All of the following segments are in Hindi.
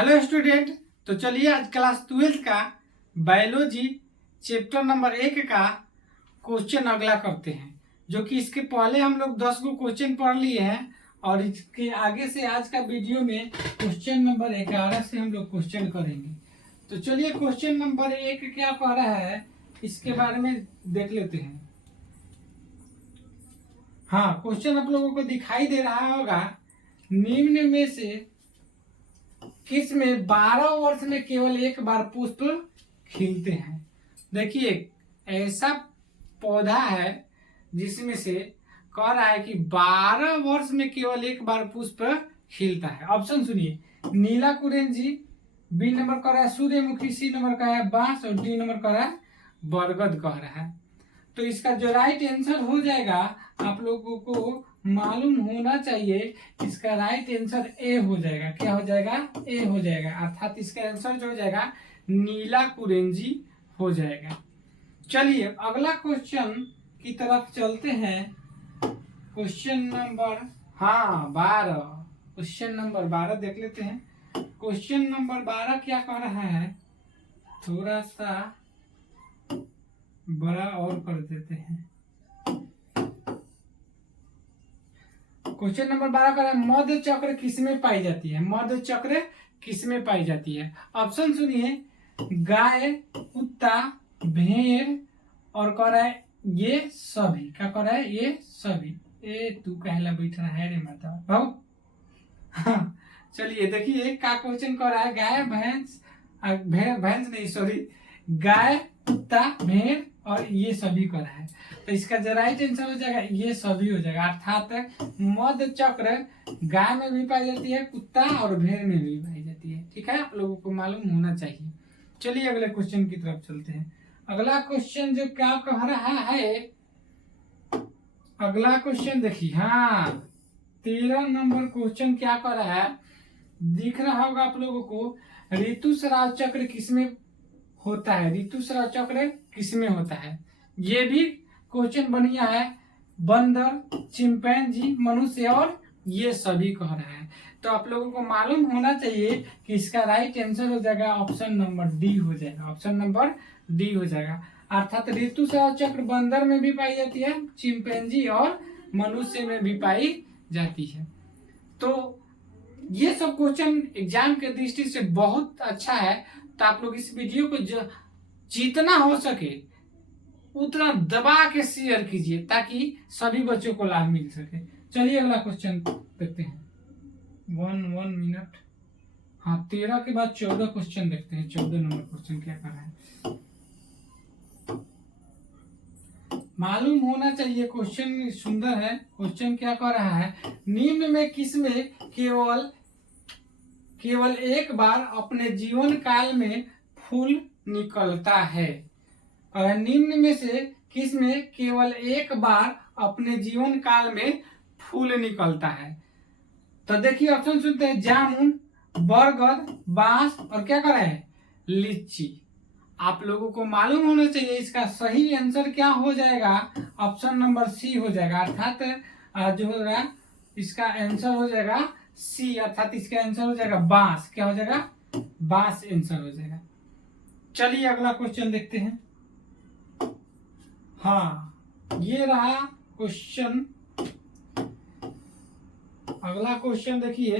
Hello student. तो चलिए आज क्लास 12 का बायोलॉजी चैप्टर नंबर 1 का क्वेश्चन अगला करते हैं, जो कि इसके पहले हम लोग 10 को क्वेश्चन पढ़ लिए हैं और इसके आगे से आज का वीडियो में क्वेश्चन नंबर 11 से हम लोग क्वेश्चन करेंगे। तो चलिए क्वेश्चन नंबर 1 क्या कह रहा है इसके बारे में देख लेते हैं। हाँ, क्वेश्चन आप लोगों को दिखाई दे रहा होगा, निम्न में से किस में 12 वर्ष में केवल एक बार पुष्प खिलते हैं। देखिए ऐसा पौधा है जिसमें से कह रहा है कि 12 वर्ष में केवल एक बार पुष्प खिलता है। ऑप्शन सुनिए, नीला कुरेंजी, बी नंबर कह रहा है सूर्यमुखी, सी नंबर कह रहा है बांस और डी नंबर कह रहा है बरगद कह रहा है। तो इसका जो राइट आंसर हो जाएगा, आप लोगों को मालूम होना चाहिए, इसका राइट आंसर ए हो जाएगा। क्या हो जाएगा? ए हो जाएगा, अर्थात इसका आंसर जो हो जाएगा नीला कुरेंजी हो जाएगा। चलिए अगला क्वेश्चन की तरफ चलते हैं। क्वेश्चन नंबर 12, क्वेश्चन नंबर 12 देख लेते हैं। क्वेश्चन नंबर 12 क्या कह रहा है, थोड़ा सा बड़ा और कर देते हैं। क्वेश्चन नंबर 12 का मध्य चक्र किसमें पाई जाती है? मध्य चक्र किसमें पाई जाती है? ऑप्शन सुनिए, गाय, कुत्ता, भेड़ और कह रहा है ये सभी। क्या कह रहा है? ये सभी। ए तू कहला बैठ रहा है रे माता भाऊ। हाँ, चलिए देखिए का क्वेश्चन कह रहा है, गाय, भैंस, भैंस नहीं सॉरी, गाय, कुत्ता, भेड़ और ये सभी कर रहा है। तो इसका जो राइट आंसर हो जाएगा ये सभी हो जाएगा, अर्थात मध्य चक्र गाय में भी पाई जाती है, कुत्ता और भेड़ में भी पाई जाती है। ठीक है, आप लोगों को मालूम होना चाहिए। चलिए अगले क्वेश्चन की तरफ चलते हैं। अगला क्वेश्चन जो क्या कह रहा है, अगला क्वेश्चन देखिए। 13 नंबर क्वेश्चन क्या कह रहा है, दिख रहा होगा आप लोगों को, ऋतुस्राव चक्र किसमें होता है? ऋतुस्राव चक्र किसमें होता है? ये भी क्वेश्चन बढ़िया है। बंदर, चिंपैंजी, मनुष्य और ये सभी कह रहा है। तो आप लोगों को मालूम होना चाहिए कि इसका राइट आंसर हो जाएगा ऑप्शन नंबर डी हो जाएगा। ऑप्शन नंबर डी हो जाएगा, अर्थात ऋतुस्राव चक्र बंदर में भी पाई जाती है, चिंपैंजी और मनुष्य में भी पाई जाती है। तो ये सब क्वेश्चन एग्जाम के दृष्टि से बहुत अच्छा है। तो आप लोग इस वीडियो को जितना हो सके उतना दबा के शेयर कीजिए ताकि सभी बच्चों को लाभ मिल सके। चलिए अगला क्वेश्चन देखते हैं। 1 मिनट। 13 के बाद 14 क्वेश्चन देखते हैं। 14 नंबर क्वेश्चन क्या कर रहा है, मालूम होना चाहिए। क्वेश्चन सुंदर है। क्वेश्चन क्या कर रहा है, निम्न में किसमें केवल एक बार अपने जीवन काल में फूल निकलता है? और निम्न में से किसमें केवल एक बार अपने जीवन काल में फूल निकलता है? तो देखिए ऑप्शन सुनते हैं, जामुन, बरगद, बांस और क्या कर रहा है, लीची। आप लोगों को मालूम होना चाहिए इसका सही आंसर क्या हो जाएगा, ऑप्शन नंबर सी हो जाएगा, अर्थात जो होगा इसका आंसर हो जाएगा सी, अर्थात इसका आंसर हो जाएगा बांस। क्या हो जाएगा? बांस आंसर हो जाएगा। चलिए अगला क्वेश्चन देखते हैं। ये रहा क्वेश्चन। अगला क्वेश्चन देखिए,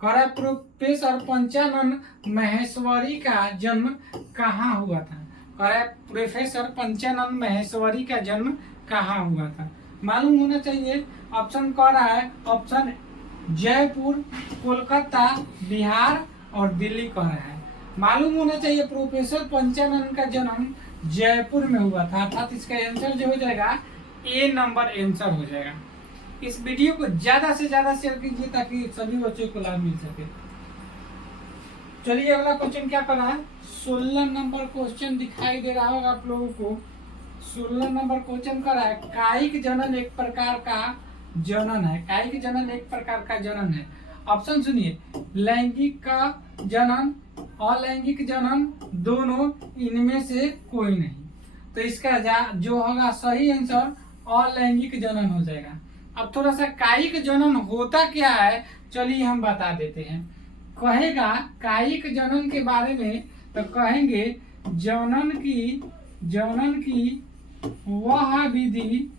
प्रोफेसर पंचानन महेश्वरी का जन्म कहाँ हुआ था? प्रोफेसर पंचानन महेश्वरी का जन्म कहाँ हुआ था? मालूम होना चाहिए। ऑप्शन कह रहा है, ऑप्शन जयपुर, कोलकाता, बिहार और दिल्ली कह रहा है। मालूम होना चाहिए प्रोफेसर पंचानन का जन्म जयपुर में हुआ था, अर्थात इसका आंसर जो हो जाएगा ए नंबर आंसर हो जाएगा। इस वीडियो को ज्यादा से ज्यादा शेयर कीजिए ताकि सभी बच्चों को लाभ मिल सके। चलिए अगला क्वेश्चन क्या कर रहा है, 16 नंबर क्वेश्चन दिखाई दे रहा होगा आप लोगों को। 16 नंबर क्वेश्चन कर रहा है, कायिक जनन एक प्रकार का जनन है। कायिक जनन एक प्रकार का जनन है। ऑप्शन सुनिए, लैंगिक का जनन, अलैंगिक जनन, दोनों, इनमें से कोई नहीं। तो इसका जो होगा सही आंसर अलैंगिक जनन हो जाएगा। अब थोड़ा सा कायिक जनन होता क्या है चलिए हम बता देते हैं। कहेगा कायिक जनन के बारे में तो कहेंगे जनन की वह विधि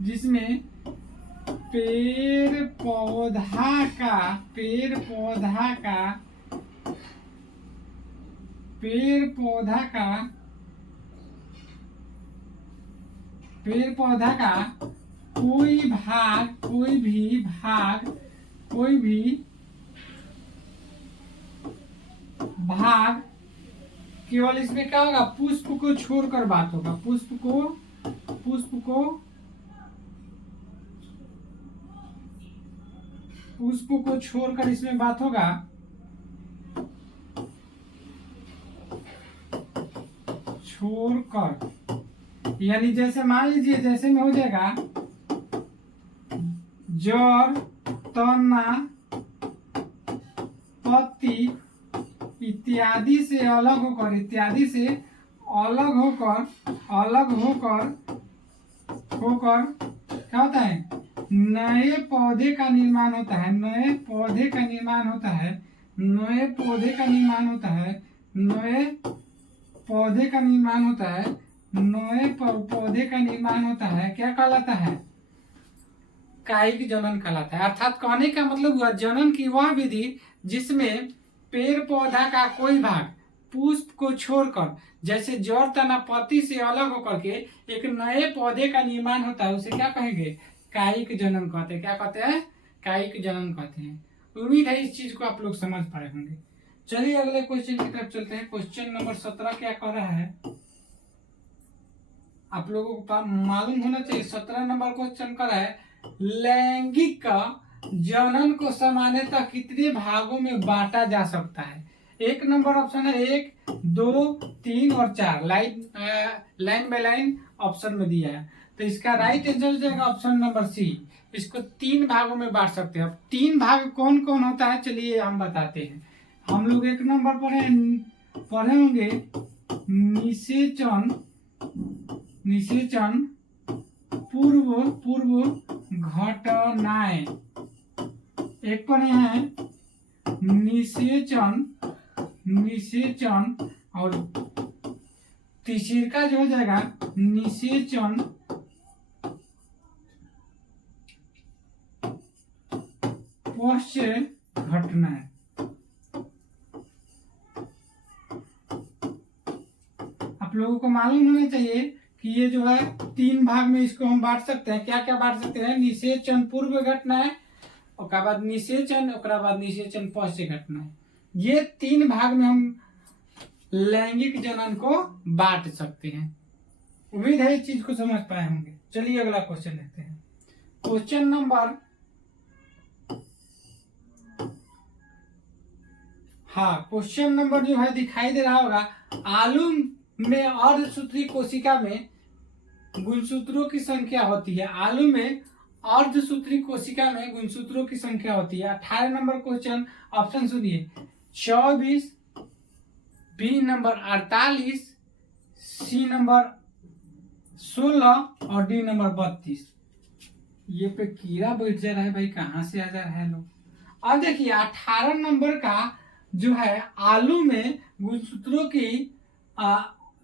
जिसमें पेड़ पौधा का कोई भी भाग केवल इसमें क्या होगा, पुष्प को छोड़कर बात होगा, पुष्प को छोड़कर इसमें बात होगा। छोड़कर यानी जैसे मान लीजिए जैसे में हो जाएगा जड़, तना, पत्ती इत्यादि से अलग होकर क्या होता है, नए पौधे का निर्माण होता है। नए पौधे का निर्माण होता है क्या कहलाता है, कायिक जनन कहलाता है। अर्थात कहने का मतलब हुआ जनन की वह विधि जिसमें पेड़ पौधा का कोई भाग पुष्प को छोड़कर जैसे जड़, तना, पत्ती से अलग होकर के एक नए पौधे का निर्माण होता है, उसे क्या कहेंगे, कायिक जनन कहते हैं। क्या कहते हैं, कायिक जनन कहते हैं। उम्मीद है इस चीज को आप लोग समझ पाए होंगे। चलिए अगले क्वेश्चन की तरफ चलते हैं। क्वेश्चन नंबर 17 क्या कह रहा है, आप लोगों को मालूम होना चाहिए। 17 नंबर क्वेश्चन कर रहा है लैंगिक जनन को सामान्यतः कितने भागों में बांटा जा सकता है। एक नंबर ऑप्शन है 1, 2, 3 और 4, लाइन बाय लाइन ऑप्शन में दिया है। तो इसका राइट आंसर हो जाएगा ऑप्शन नंबर सी। इसको 3 भागों में बांट सकते हैं। अब 3 भाग कौन कौन होता है चलिए हम बताते हैं। हम लोग एक नंबर पढ़े होंगे निषेचन पूर्व घटनाएं। एक पढ़े हैं निषेचन और तीसरा जो हो जाएगा निषेचन पश्चात घटनाएं। आप लोगों को मालूम होना चाहिए कि ये जो है 3 भाग में इसको हम बांट सकते हैं। क्या क्या बांट सकते हैं, निषेचन पूर्व घटनाएं, उसके बाद निषेचन, उसके बाद निषेचन पश्चात घटनाएं। ये 3 भाग में हम लैंगिक जनन को बांट सकते हैं। उम्मीद है इस चीज को समझ पाए होंगे। चलिए अगला क्वेश्चन देखते हैं। क्वेश्चन नंबर क्वेश्चन नंबर जो है दिखाई दे रहा होगा, आलू में अर्धसूत्री कोशिका में गुणसूत्रों की संख्या होती है। आलू में अर्धसूत्री कोशिका में गुणसूत्रों की संख्या होती है। 18 नंबर क्वेश्चन, ऑप्शन सुनिए 24, बी नंबर 48, सी नंबर 16 और डी नंबर 32। ये पे कीड़ा बैठ जा रहा है भाई, कहाँ से आ जा रहा है लोग। और देखिए 18 नंबर का जो है आलू में गुणसूत्रों की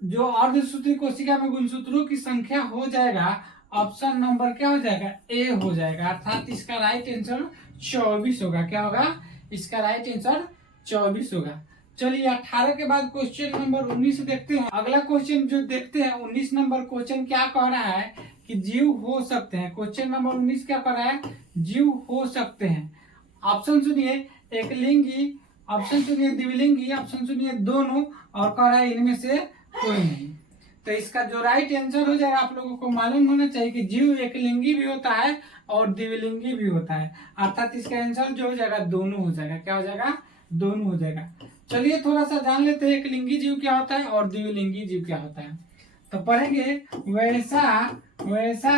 जो अर्धसूत्री कोशिका में गुणसूत्रों की संख्या हो जाएगा, ऑप्शन नंबर क्या हो जाएगा, ए हो जाएगा। अर्थात इसका राइट आंसर 24 होगा। क्या होगा, इसका राइट आंसर 24 होगा। चलिए 18 के बाद क्वेश्चन नंबर 19 देखते हैं। अगला क्वेश्चन जो देखते हैं 19 नंबर क्वेश्चन क्या कह रहा है कि जीव हो सकते हैं। क्वेश्चन नंबर 19 क्या कह रहा है, जीव हो सकते हैं। ऑप्शन सुनिए, एक लिंगी, ऑप्शन सुनिए द्विलिंगी, ऑप्शन सुनिए दोनों, और कह रहा है इनमें से कोई नहीं। तो इसका जो राइट आंसर हो जाएगा, आप लोगों को मालूम होना चाहिए कि जीव एक लिंगी भी होता है और द्विलिंगी भी होता है। अर्थात इसका आंसर जो हो जाएगा दोनों हो जाएगा। क्या हो जाएगा, दोनों हो जाएगा। चलिए थोड़ा सा जान लेते हैं एक लिंगी जीव क्या होता है और द्विलिंगी जीव क्या होता है। तो पढ़ेंगे वैसा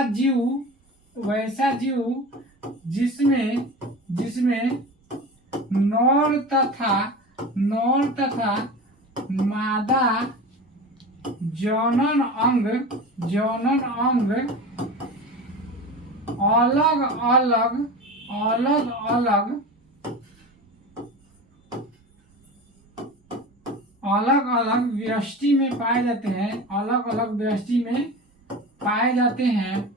जीव जिसमें नर तथा मादा जनन अंग अलग अलग अलग अलग अलग अलग व्यष्टि में पाए जाते हैं, अलग अलग व्यष्टि में पाए जाते हैं।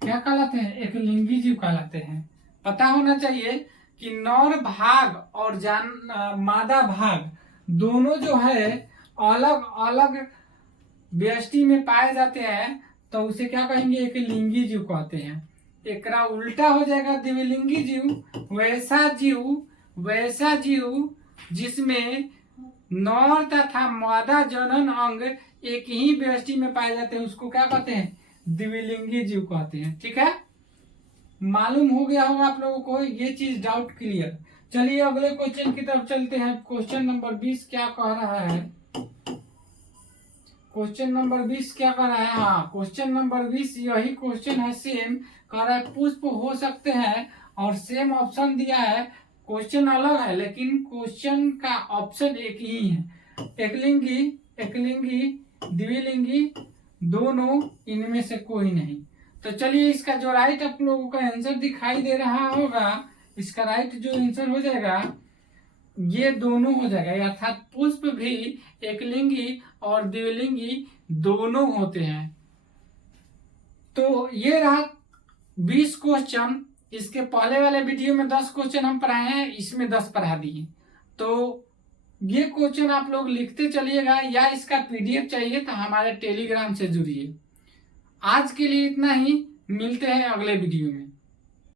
क्या कहलाते हैं? एकलिंगी जीव कहलाते हैं। पता होना चाहिए कि नर भाग और मादा भाग दोनों जो है अलग अलग व्यष्टि में पाए जाते हैं, तो उसे क्या कहेंगे? एकलिंगी जीव कहते हैं। एकरा उल्टा हो जाएगा द्विलिंगी जीव। वैसा जीव जिसमें नर तथा मादा जनन अंग एक ही व्यष्टि में पाए जाते हैं, उसको क्या कहते हैं? द्विलिंगी जीव कहते हैं। ठीक है, मालूम हो गया होगा आप लोगों को ये चीज, डाउट क्लियर। चलिए अगले क्वेश्चन की तरफ चलते हैं। क्वेश्चन नंबर 20 क्या कह रहा है? क्वेश्चन नंबर 20 क्या कह रहा है? हाँ, क्वेश्चन नंबर 20 यही क्वेश्चन है, सेम कह रहा है पुष्प हो सकते हैं, और सेम ऑप्शन दिया है। क्वेश्चन अलग है लेकिन क्वेश्चन का ऑप्शन एक ही है। एकलिंगी, एकलिंगी, द्विलिंगी, दोनों, इनमें से कोई नहीं। तो चलिए इसका जो राइट आप लोगों का आंसर दिखाई दे रहा होगा, इसका राइट जो आंसर हो जाएगा ये दोनों हो जाएगा, अर्थात पुष्प भी एकलिंगी और द्विलिंगी दोनों होते हैं। तो ये रहा 20 क्वेश्चन। इसके पहले वाले वीडियो में 10 क्वेश्चन हम पढ़ाए हैं, इसमें 10 पढ़ा दिए। तो ये क्वेश्चन आप लोग लिखते चलिएगा, या इसका पीडीएफ चाहिए तो हमारे टेलीग्राम से जुड़िए। आज के लिए इतना ही, मिलते हैं अगले वीडियो में।